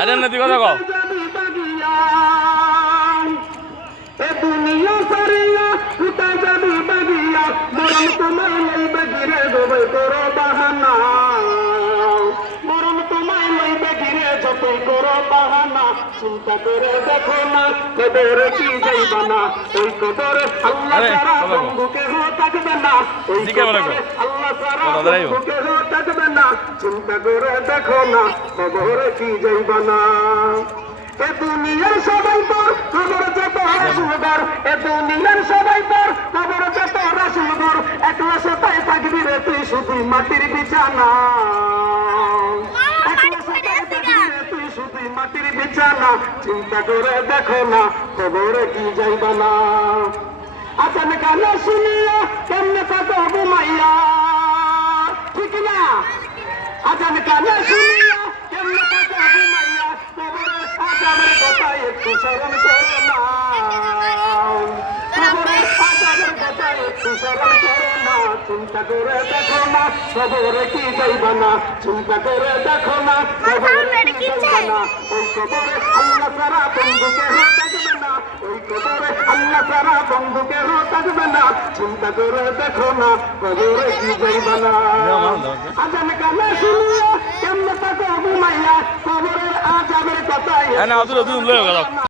আরে না তুই কথা কও এ দুনিয়া সারিয়া কোথায় যাবি বাগিয়া মরণ তোমায় লইবে গিরে গোবে করো বাহানা মরণ তোমায় লইবে গিরে যতই করো বাহানা চিন্তা করে দেখো না কবরে কি যাইবা না ওই কবরে আল্লাহ ছাড়া বন্ধুকে হো থাকবে না ওই কবরে আল্লাহ ছাড়া বন্ধুকে হো থাকবে না চিন্তা করে দেখো না কবরে কি যাইবা না এ দুনিয়ার সবাই তোর খবর যত রাসূলগর এ দুনিয়ার সবাই তোর খবর যত রাসূলগর একলা সতাই থাকবি রে তুই শুধু মাটির বিছানা তুই শুধু মাটির বিছানা চিন্তা করে দেখো না খবরে কি যাইবা না আচান কানে শুনিয়া কেমনে থাকো ঘুমাইয়া ঠিক না আচান কানে শুনিয়া কেমনে থাকো ঘুমাইয়া খবরে আজানের কথা একটু স্মরণ করো না খবরে আজানের কথা একটু স্মরণ করো না চিন্তা করে দেখো না খবরে কি যাইবা না চিন্তা করে দেখো না খবরে কি যাইবা না ওই খবরে আল্লাহ ছাড়া বন্ধুকে হো থাকবে না ওই খবরে আল্লাহ ছাড়া বন্ধুকে হো থাকবে না চিন্তা করে দেখো না খবরে কি যাইবা না আজান কানে শুনিয়া কেমনে থাকো ঘুমাইয়া খবরের আজানের কথা